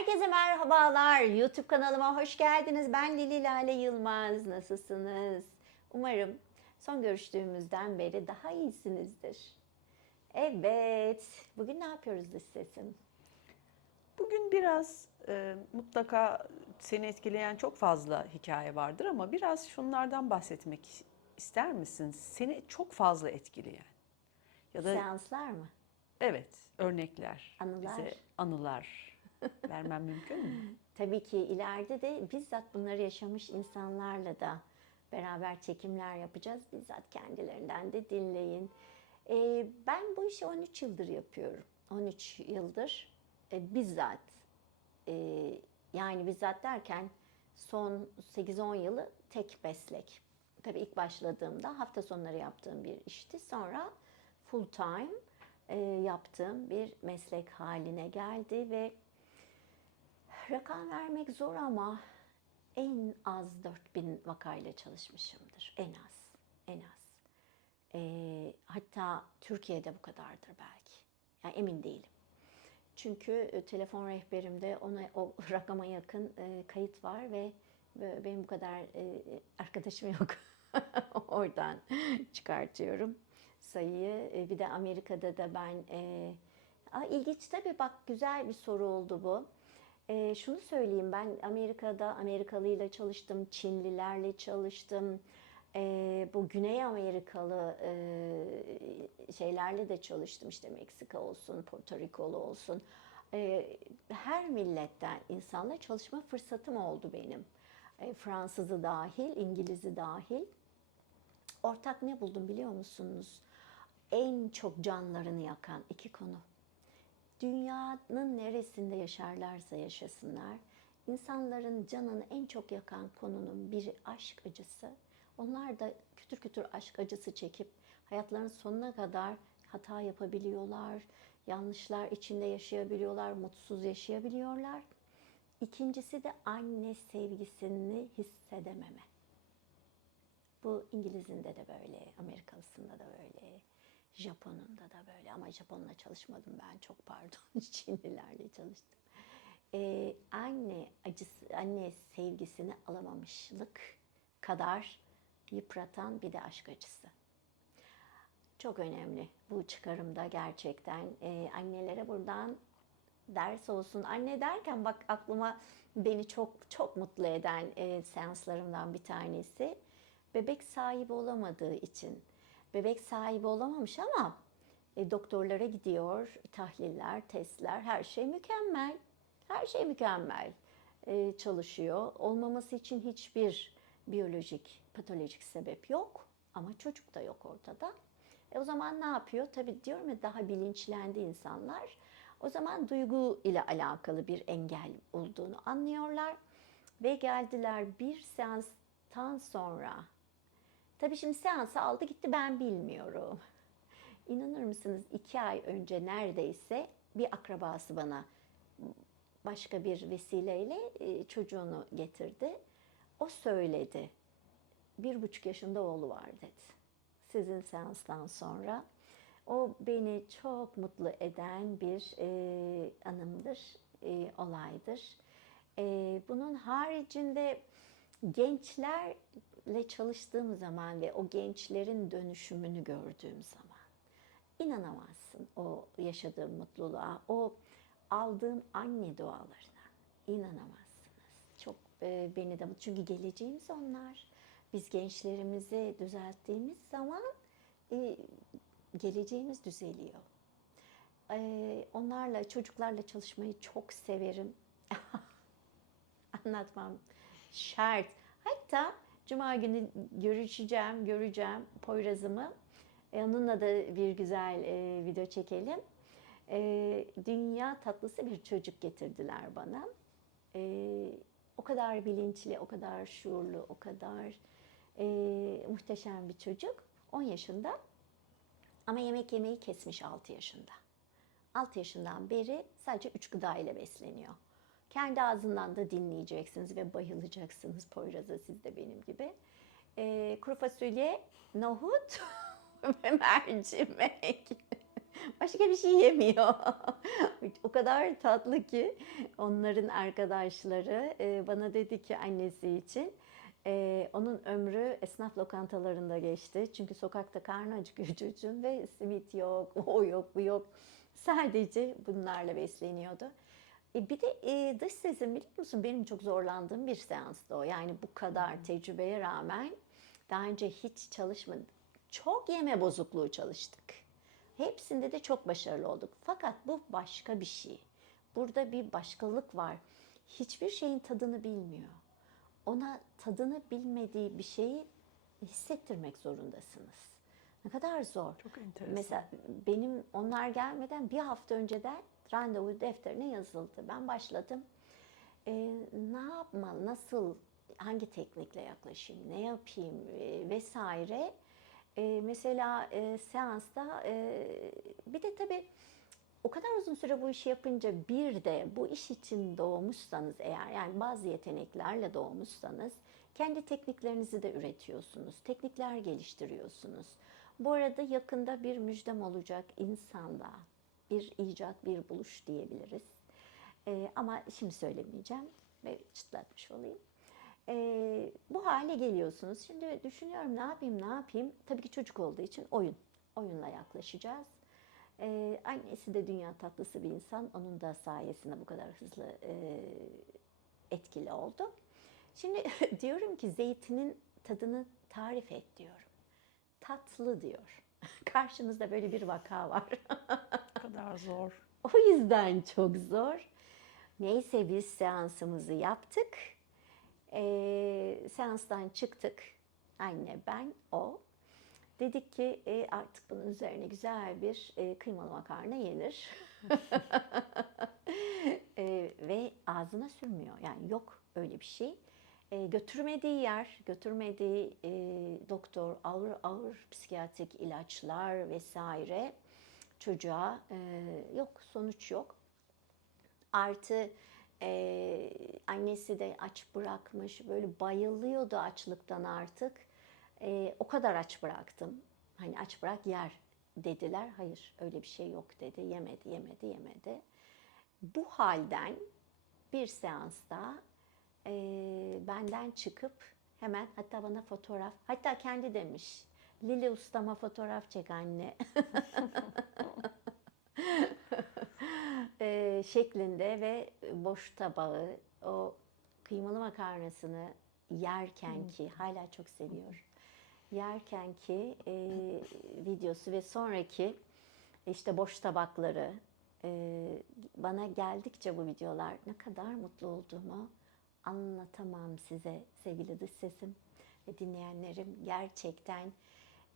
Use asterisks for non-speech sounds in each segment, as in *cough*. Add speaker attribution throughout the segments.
Speaker 1: Herkese merhabalar. YouTube kanalıma hoş geldiniz. Ben Lili Lale Yılmaz. Nasılsınız? Umarım son görüştüğümüzden beri daha iyisinizdir. Evet. Bugün ne yapıyoruz dış sesim?
Speaker 2: Bugün biraz e, mutlaka seni etkileyen çok fazla hikaye vardır ama biraz şunlardan bahsetmek ister misin? Seni çok fazla etkileyen ya da
Speaker 1: Seanslar mı?
Speaker 2: evet örnekler,
Speaker 1: Anılar.
Speaker 2: bize anılar vermem mümkün mü? *laughs*
Speaker 1: Tabii ki ileride de bizzat bunları yaşamış insanlarla da beraber çekimler yapacağız. Bizzat kendilerinden de dinleyin. Ee, ben bu işi 13 yıldır yapıyorum. 13 yıldır e, bizzat e, yani bizzat derken son 8-10 yılı tek meslek. Tabii ilk başladığımda hafta sonları yaptığım bir işti. Sonra full time e, yaptığım bir meslek haline geldi ve Rakam vermek zor ama en az 4000 vakayla çalışmışımdır. En az. En az. Ee, hatta Türkiye'de bu kadardır belki. Yani emin değilim. Çünkü e, telefon rehberimde ona o *laughs* rakama yakın e, kayıt var ve e, benim bu kadar e, arkadaşım yok. *laughs* Oradan çıkartıyorum sayıyı. E, bir de Amerika'da da ben e, Aa, ilginç tabii bak güzel bir soru oldu bu. Ee, şunu söyleyeyim ben Amerika'da Amerikalıyla çalıştım, Çinlilerle çalıştım. Ee, bu Güney Amerikalı e, şeylerle de çalıştım işte Meksika olsun, Porto Rikolu olsun. Ee, her milletten insanla çalışma fırsatım oldu benim. Ee, Fransızı dahil, İngiliz'i dahil. Ortak ne buldum biliyor musunuz? En çok canlarını yakan iki konu dünyanın neresinde yaşarlarsa yaşasınlar, insanların canını en çok yakan konunun biri aşk acısı. Onlar da kütür kütür aşk acısı çekip hayatlarının sonuna kadar hata yapabiliyorlar, yanlışlar içinde yaşayabiliyorlar, mutsuz yaşayabiliyorlar. İkincisi de anne sevgisini hissedememe. Bu İngiliz'inde de böyle, Amerikalısında da böyle, Japon'unda da böyle ama Japon'la çalışmadım ben çok pardon *laughs* Çinlilerle çalıştım. Ee, anne acısı, anne sevgisini alamamışlık kadar yıpratan bir de aşk acısı. Çok önemli bu çıkarımda gerçekten. Ee, annelere buradan ders olsun. Anne derken bak aklıma beni çok çok mutlu eden e, seanslarımdan bir tanesi. Bebek sahibi olamadığı için bebek sahibi olamamış ama e, doktorlara gidiyor, tahliller, testler, her şey mükemmel. Her şey mükemmel e, çalışıyor. Olmaması için hiçbir biyolojik, patolojik sebep yok ama çocuk da yok ortada. E, o zaman ne yapıyor? Tabii diyorum ya daha bilinçlendi insanlar. O zaman duygu ile alakalı bir engel olduğunu anlıyorlar ve geldiler bir seanstan sonra Tabii şimdi seansı aldı gitti ben bilmiyorum. İnanır mısınız iki ay önce neredeyse bir akrabası bana başka bir vesileyle e, çocuğunu getirdi. O söyledi. Bir buçuk yaşında oğlu var dedi. Sizin seanstan sonra. O beni çok mutlu eden bir e, anımdır, e, olaydır. E, bunun haricinde gençlerle çalıştığım zaman ve o gençlerin dönüşümünü gördüğüm zaman inanamazsın o yaşadığım mutluluğa, o aldığım anne dualarına inanamazsınız. Çok e, beni de çünkü geleceğimiz onlar. Biz gençlerimizi düzelttiğimiz zaman e, geleceğimiz düzeliyor. E, onlarla, çocuklarla çalışmayı çok severim. *laughs* Anlatmam şart. Hatta Cuma günü görüşeceğim, göreceğim Poyraz'ımı. E, onunla da bir güzel e, video çekelim. E, dünya tatlısı bir çocuk getirdiler bana. E, o kadar bilinçli, o kadar şuurlu, o kadar e, muhteşem bir çocuk. 10 yaşında ama yemek yemeyi kesmiş 6 yaşında. 6 yaşından beri sadece 3 gıda ile besleniyor. Kendi ağzından da dinleyeceksiniz ve bayılacaksınız Poyraz'a siz de benim gibi. E, kuru fasulye, nohut *laughs* ve mercimek. Başka bir şey yemiyor. *laughs* o kadar tatlı ki onların arkadaşları e, bana dedi ki annesi için e, onun ömrü esnaf lokantalarında geçti. Çünkü sokakta karnı acıkıyor çocuğun ve simit yok, o yok, bu yok. Sadece bunlarla besleniyordu. E, bir de e, dış sesim biliyor musun benim çok zorlandığım bir seanstı o. Yani bu kadar tecrübeye rağmen daha önce hiç çalışmadım. Çok yeme bozukluğu çalıştık. Hepsinde de çok başarılı olduk. Fakat bu başka bir şey. Burada bir başkalık var. Hiçbir şeyin tadını bilmiyor. Ona tadını bilmediği bir şeyi hissettirmek zorundasınız. Ne kadar zor.
Speaker 2: Çok enteresan.
Speaker 1: Mesela benim onlar gelmeden bir hafta önceden randevu defterine yazıldı. Ben başladım. Ee, ne yapmalı, nasıl, hangi teknikle yaklaşayım, ne yapayım e, vesaire. Ee, mesela e, seansta e, bir de tabii o kadar uzun süre bu işi yapınca bir de bu iş için doğmuşsanız eğer yani bazı yeteneklerle doğmuşsanız kendi tekniklerinizi de üretiyorsunuz. Teknikler geliştiriyorsunuz. Bu arada yakında bir müjdem olacak insanda. Bir icat, bir buluş diyebiliriz. Ee, ama şimdi söylemeyeceğim ve çıtlatmış olayım. Ee, bu hale geliyorsunuz. Şimdi düşünüyorum ne yapayım, ne yapayım. Tabii ki çocuk olduğu için oyun. Oyunla yaklaşacağız. Ee, annesi de dünya tatlısı bir insan. Onun da sayesinde bu kadar hızlı e, etkili oldu. Şimdi *laughs* diyorum ki zeytinin tadını tarif et diyorum. Tatlı diyor. *laughs* Karşımızda böyle bir vaka var.
Speaker 2: Ne kadar zor. *laughs*
Speaker 1: O yüzden çok zor. Neyse biz seansımızı yaptık. Ee, seanstan çıktık. Anne, ben, o. Dedik ki e, artık bunun üzerine güzel bir e, kıymalı makarna yenir. *laughs* E, ve ağzına sürmüyor. Yani yok öyle bir şey. E, götürmediği yer, götürmediği e, doktor ağır ağır psikiyatrik ilaçlar vesaire çocuğa e, yok sonuç yok. Artı e, annesi de aç bırakmış böyle bayılıyordu açlıktan artık. E, o kadar aç bıraktım. Hani aç bırak yer dediler. Hayır öyle bir şey yok dedi. Yemedi yemedi yemedi. Bu halden bir seansta e, benden çıkıp hemen hatta bana fotoğraf hatta kendi demiş. Lili ustama fotoğraf çek anne. *laughs* e, şeklinde ve boş tabağı o kıymalı makarnasını yerken ki hala çok seviyor. Yerken ki e, videosu ve sonraki işte boş tabakları e, bana geldikçe bu videolar ne kadar mutlu olduğumu anlatamam size sevgili dış sesim ve dinleyenlerim gerçekten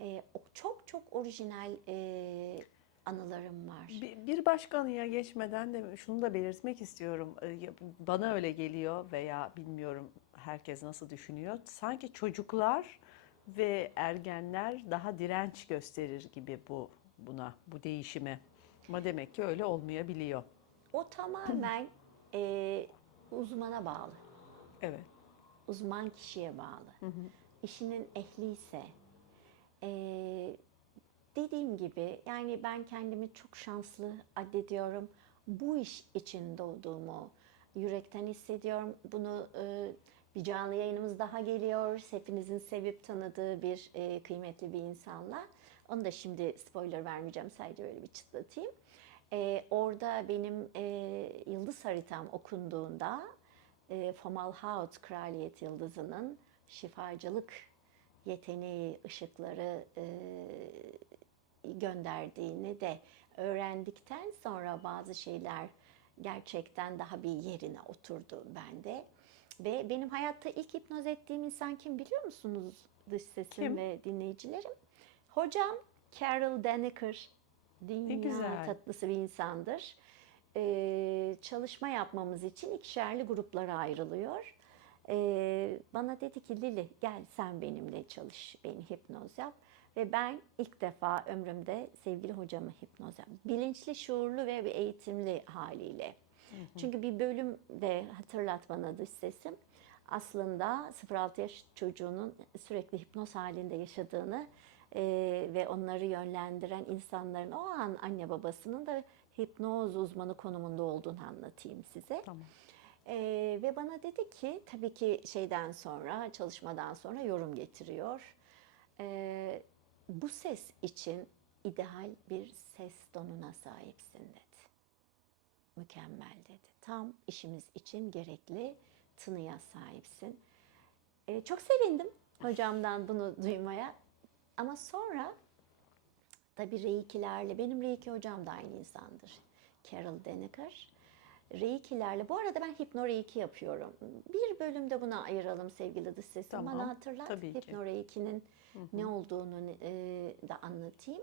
Speaker 1: e, çok çok orijinal e, anılarım var.
Speaker 2: Bir, bir başka anıya geçmeden de şunu da belirtmek istiyorum. Ya- Bana öyle geliyor veya bilmiyorum herkes nasıl düşünüyor. Sanki çocuklar ve ergenler daha direnç gösterir gibi bu buna, bu değişime. Ama demek ki öyle olmayabiliyor.
Speaker 1: O tamamen e, uzmana bağlı.
Speaker 2: Evet.
Speaker 1: Uzman kişiye bağlı. İşinin ehliyse. e, dediğim gibi yani ben kendimi çok şanslı addediyorum. Bu iş için doğduğumu yürekten hissediyorum. Bunu e, bir canlı yayınımız daha geliyor. Hepinizin sevip tanıdığı bir e, kıymetli bir insanla. Onu da şimdi spoiler vermeyeceğim. Sadece öyle bir çıtlatayım. E, orada benim e, yıldız haritam okunduğunda e, Fomalhaut Kraliyet Yıldızı'nın şifacılık yeteneği, ışıkları e, gönderdiğini de öğrendikten sonra bazı şeyler gerçekten daha bir yerine oturdu bende. Ve benim hayatta ilk hipnoz ettiğim insan kim biliyor musunuz dış sesim
Speaker 2: Kim?
Speaker 1: ve dinleyicilerim? Hocam Carol Daniker. Dünya tatlısı bir insandır. Ee, çalışma yapmamız için ikişerli gruplara ayrılıyor. Ee, bana dedi ki Lili gel sen benimle çalış, beni hipnoz yap. Ve ben ilk defa ömrümde sevgili hocamı hipnoz yaptım. Bilinçli, şuurlu ve bir eğitimli haliyle. Çünkü bir bölüm de hatırlat bana dış sesim. Aslında 0-6 yaş çocuğunun sürekli hipnoz halinde yaşadığını e, ve onları yönlendiren insanların o an anne babasının da hipnoz uzmanı konumunda olduğunu anlatayım size.
Speaker 2: Tamam.
Speaker 1: Ee, ve bana dedi ki tabii ki şeyden sonra çalışmadan sonra yorum getiriyor. Ee, bu ses için ideal bir ses tonuna sahipsin dedi. Mükemmel dedi. Tam işimiz için gerekli tınıya sahipsin. Ee, çok sevindim hocamdan bunu duymaya. Ama sonra tabii Reiki'lerle, benim Reiki hocam da aynı insandır. Carol Daniker. Reiki'lerle, bu arada ben Hipno Reiki yapıyorum. Bir bölümde buna ayıralım sevgili dış sesim.
Speaker 2: Tamam,
Speaker 1: Bana hatırlat
Speaker 2: tabii ki.
Speaker 1: Hipno Reiki'nin ne olduğunu e, da anlatayım.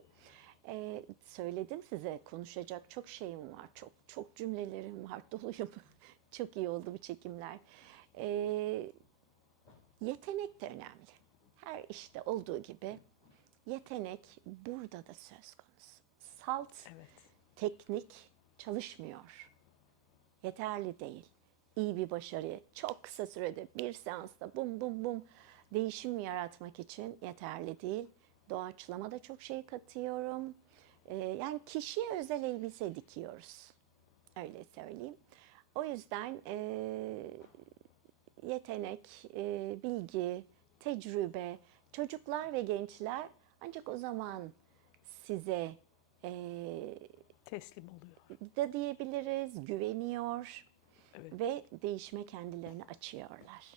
Speaker 1: E, söyledim size konuşacak çok şeyim var, çok çok cümlelerim var, *laughs* doluyum. çok iyi oldu bu çekimler. E, yetenek de önemli. Her işte olduğu gibi yetenek burada da söz konusu. Salt
Speaker 2: Evet.
Speaker 1: teknik çalışmıyor. Yeterli değil. İyi bir başarı çok kısa sürede bir seansta bum bum bum değişim yaratmak için yeterli değil. Doğaçlama da çok şey katıyorum. Ee, yani kişiye özel elbise dikiyoruz. Öyle söyleyeyim. O yüzden e, yetenek, e, bilgi, tecrübe, çocuklar ve gençler ancak o zaman size e,
Speaker 2: Teslim oluyor.
Speaker 1: da diyebiliriz, güveniyor
Speaker 2: Evet.
Speaker 1: ve değişime kendilerini açıyorlar.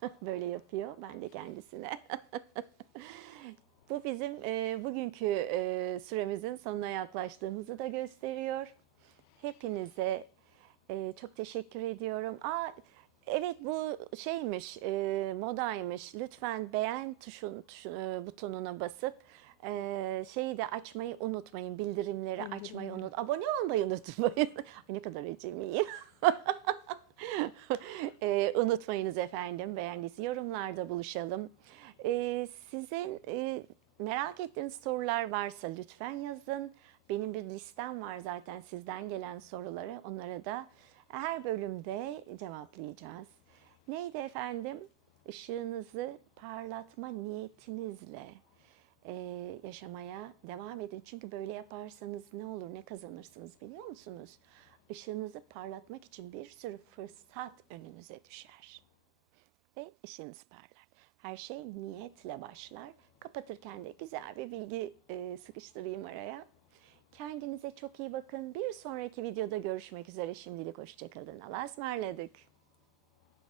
Speaker 1: *laughs* Böyle yapıyor, ben de kendisine. *laughs* Bu bizim e, bugünkü e, süremizin sonuna yaklaştığımızı da gösteriyor. Hepinize e, çok teşekkür ediyorum. Aa, evet bu şeymiş, e, modaymış. Lütfen beğen tuşun, tuşun e, butonuna basıp e, şeyi de açmayı unutmayın. Bildirimleri açmayı unut. Abone olmayı unutmayın. *laughs* Ay ne kadar acemiyim. *laughs* e, unutmayınız efendim. Beğendiyse yorumlarda buluşalım. E, sizin e, merak ettiğiniz sorular varsa lütfen yazın. Benim bir listem var zaten sizden gelen soruları. Onlara da her bölümde cevaplayacağız. Neydi efendim? Işığınızı parlatma niyetinizle e, yaşamaya devam edin. Çünkü böyle yaparsanız ne olur, ne kazanırsınız biliyor musunuz? Işığınızı parlatmak için bir sürü fırsat önünüze düşer. Ve ışığınız parlar. Her şey niyetle başlar. Kapatırken de güzel bir bilgi e, sıkıştırayım araya. Kendinize çok iyi bakın. Bir sonraki videoda görüşmek üzere. Şimdilik hoşçakalın. Allah'a ısmarladık.